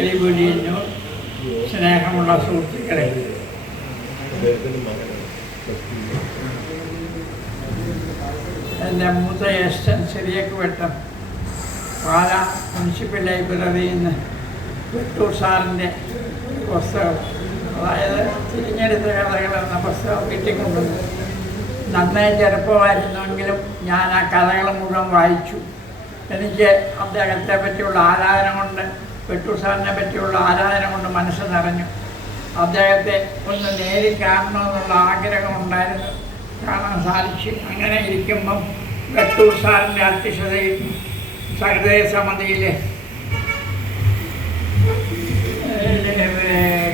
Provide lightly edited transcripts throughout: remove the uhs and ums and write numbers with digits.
എലിപൊലിയുന്നു. സ്നേഹമുള്ള സുഹൃത്തുക്കളെ, എൻ്റെ മൂത്ത ജ്യേഷ്ഠൻ സിറിയക്ക് വെട്ടം പാല മുനിസിപ്പൽ ലൈബ്രറിയിൽ നിന്ന് വെട്ടൂർ സാറിൻ്റെ പുസ്തകം, അതായത് തിരഞ്ഞെടുത്ത കഥകൾ എന്ന പുസ്തകം കിട്ടിക്കൊണ്ടുവന്നു. നന്നേ ചെറുപ്പമായിരുന്നെങ്കിലും ഞാൻ ആ കഥകൾ മുഴുവൻ വായിച്ചു. എനിക്ക് അദ്ദേഹത്തെ പറ്റിയുള്ള ആരാധന കൊണ്ട്, വെട്ടൂർ സാറിനെ പറ്റിയുള്ള ആരാധന കൊണ്ട് മനസ്സ് നിറഞ്ഞു. അദ്ദേഹത്തെ ഒന്ന് നേരിൽ കാണണമെന്നുള്ള ആഗ്രഹമുണ്ടായിരുന്നു, കാണാൻ സാധിച്ചു. അങ്ങനെ ഇരിക്കുമ്പം വെട്ടൂർ സാറിൻ്റെ അധ്യക്ഷതയിൽ സഹൃദയ സമിതിയിൽ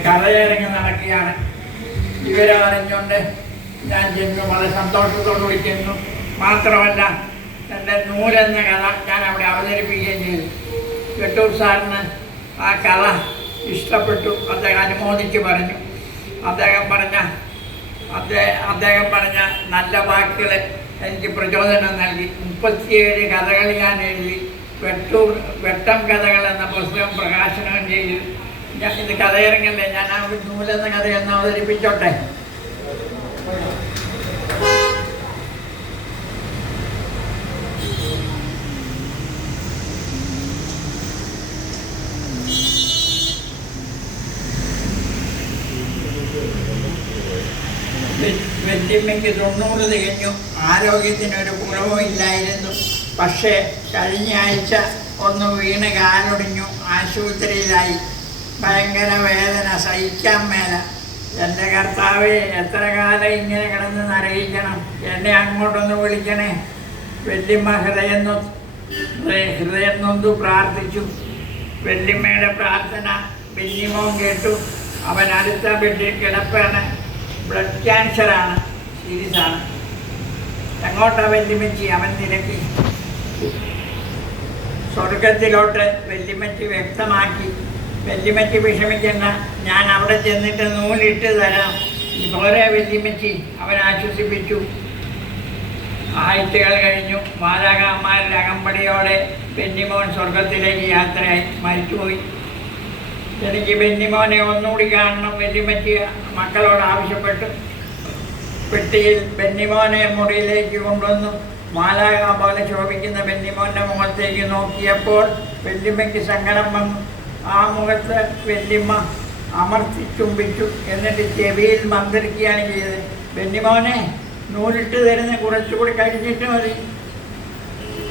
കഥയരങ്ങ് നടക്കുകയാണ്. വിവരം അറിഞ്ഞുകൊണ്ട് ഞാൻ ചെന്നു, വളരെ സന്തോഷത്തോട് വിളിക്കുന്നു. മാത്രമല്ല എൻ്റെ നൂലെന്ന കഥ ഞാൻ അവിടെ അവതരിപ്പിക്കുകയും ചെയ്തു. വെട്ടൂർ സാറിന് ആ കഥ ഇഷ്ടപ്പെട്ടു. അദ്ദേഹം അനുമോദിച്ച് പറഞ്ഞു. അദ്ദേഹം പറഞ്ഞ നല്ല വാക്കുകൾ എനിക്ക് പ്രചോദനം നൽകി. 37 കഥകൾ ഞാൻ എഴുതി. വെട്ടം കഥകൾ എന്ന പുസ്തകം പ്രകാശനം ചെയ്തു. ഞാൻ ഇത് കഥയിറങ്ങല്ലേ, ഞാൻ ആ നൂലെന്ന കഥയൊന്ന് അവതരിപ്പിച്ചോട്ടെ. വെല്ലിമ്മയ്ക്ക് 90 തികഞ്ഞു. ആരോഗ്യത്തിനൊരു കുറവും ഇല്ലായിരുന്നു. പക്ഷേ കഴിഞ്ഞ ആഴ്ച ഒന്ന് വീണ് കാലൊടിഞ്ഞു. ആശുപത്രിയിലായി. ഭയങ്കര വേദന, സഹിക്കാൻ മേല. എൻ്റെ കർത്താവേ, എത്ര കാലം ഇങ്ങനെ കിടന്ന് നരകിക്കണം, എന്നെ അങ്ങോട്ടൊന്ന് വിളിക്കണേ. വെല്ലിമ്മ ഹൃദയം നൊന്തു പ്രാർത്ഥിച്ചു. വെല്ലിമ്മയുടെ പ്രാർത്ഥന ബെന്നിമോൻ കേട്ടു. അവൻ അടുത്ത ബെഡിൽ കിടപ്പാണ്. ബ്ലഡ് ക്യാൻസറാണ്, സീരിയസാണ്. എങ്ങോട്ടാണ് വെല്ലിമ്മച്ചി? അവൻ തിരക്കി. സ്വർഗത്തിലോട്ട് വെല്ലിമ്മച്ചി വ്യക്തമാക്കി. വെല്ലിമ്മച്ചി വിഷമിക്കണ്ട, ഞാൻ അവിടെ ചെന്നിട്ട് നൂലിട്ട് തരാം, പോരെ വെല്ലിമ്മച്ചി, അവൻ ആശ്വസിപ്പിച്ചു. ആഴ്ചകൾ കഴിഞ്ഞു. മാലാഖമാരുടെ അകമ്പടിയോടെ ബെന്നിമോൻ സ്വർഗത്തിലേക്ക് യാത്രയായി, മരിച്ചുപോയി. എനിക്ക് ബെന്നിമോനെ ഒന്നുകൂടി കാണണം, വെല്ലിമ്മച്ചി മക്കളോട് ആവശ്യപ്പെട്ടു. പെട്ടിയിൽ ബെന്നിമോനെ മുറിയിലേക്ക് കൊണ്ടുവന്നു. മാലാഖ പോലെ ശോഭിക്കുന്ന ബെന്നിമോൻ്റെ മുഖത്തേക്ക് നോക്കിയപ്പോൾ വെല്ലിമ്മയ്ക്ക് സങ്കടം വന്നു. ആ മുഖത്ത് വെല്ലിമ്മ അമർത്തി ചുംബിച്ചു. എന്നിട്ട് ചെവിയിൽ മന്ത്രിക്കുകയാണ് ചെയ്തത്. ബെന്നിമോനെ, നൂലിട്ട് തരുന്ന കുറച്ചുകൂടി കഴിഞ്ഞിട്ട് മതി.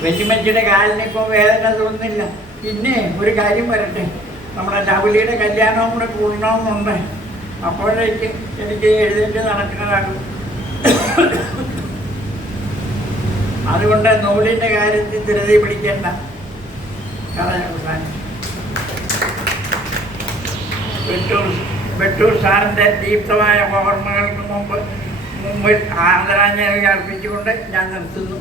വെല്ലിമ്മച്ചിയുടെ കാലിനിപ്പോൾ വേദന തോന്നുന്നില്ല. പിന്നെ ഒരു കാര്യം വരട്ടെ, നമ്മുടെ ലവ്ലിയുടെ കല്യാണവും കൂടെ കൂടണമെന്നുണ്ട്. അപ്പോഴേക്ക് എനിക്ക് എഴുന്നേറ്റ് നടക്കുന്നതാകും. അതുകൊണ്ട് നൂലിൻ്റെ കാര്യത്തിൽ ധൃതി പിടിക്കേണ്ട. കഥ അവസാനിച്ചു. വെട്ടൂർ സാറിൻ്റെ ദീപ്തമായ ഓർമ്മകൾക്ക് മുമ്പിൽ ആദരാഞ്ജലി അർപ്പിച്ചുകൊണ്ട് ഞാൻ നിർത്തുന്നു.